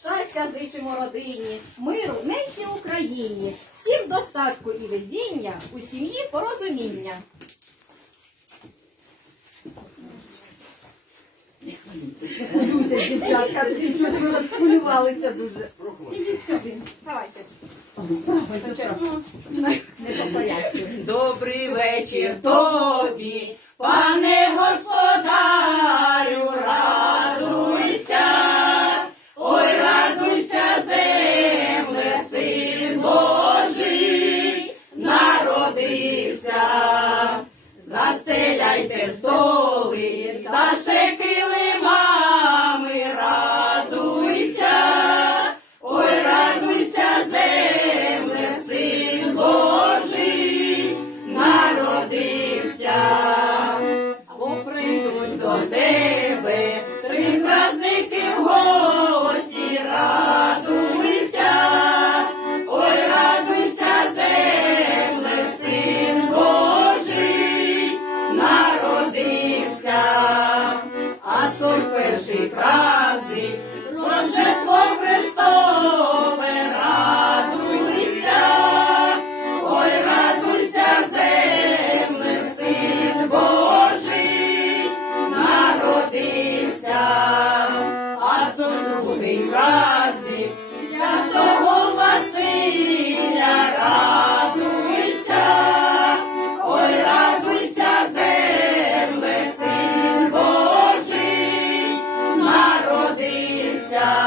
Щастя зичимо родині, миру ненці Україні, достатку і везіння, у сім'ї порозуміння. Люди, дівчатка, щось ви розхвилювалися дуже. Ідіть сюди. Давайте. Добрий вечір тобі, пане Господь. стеляйте столи та килимами, радуйся, ой, радуйся, земле, син Божий, народився, О, прийдуть до тебе, три праздники. праздник, Рождество Христове, радуйся, ой, радуйся, земле, син Божий, народився, а то другий раз. 자.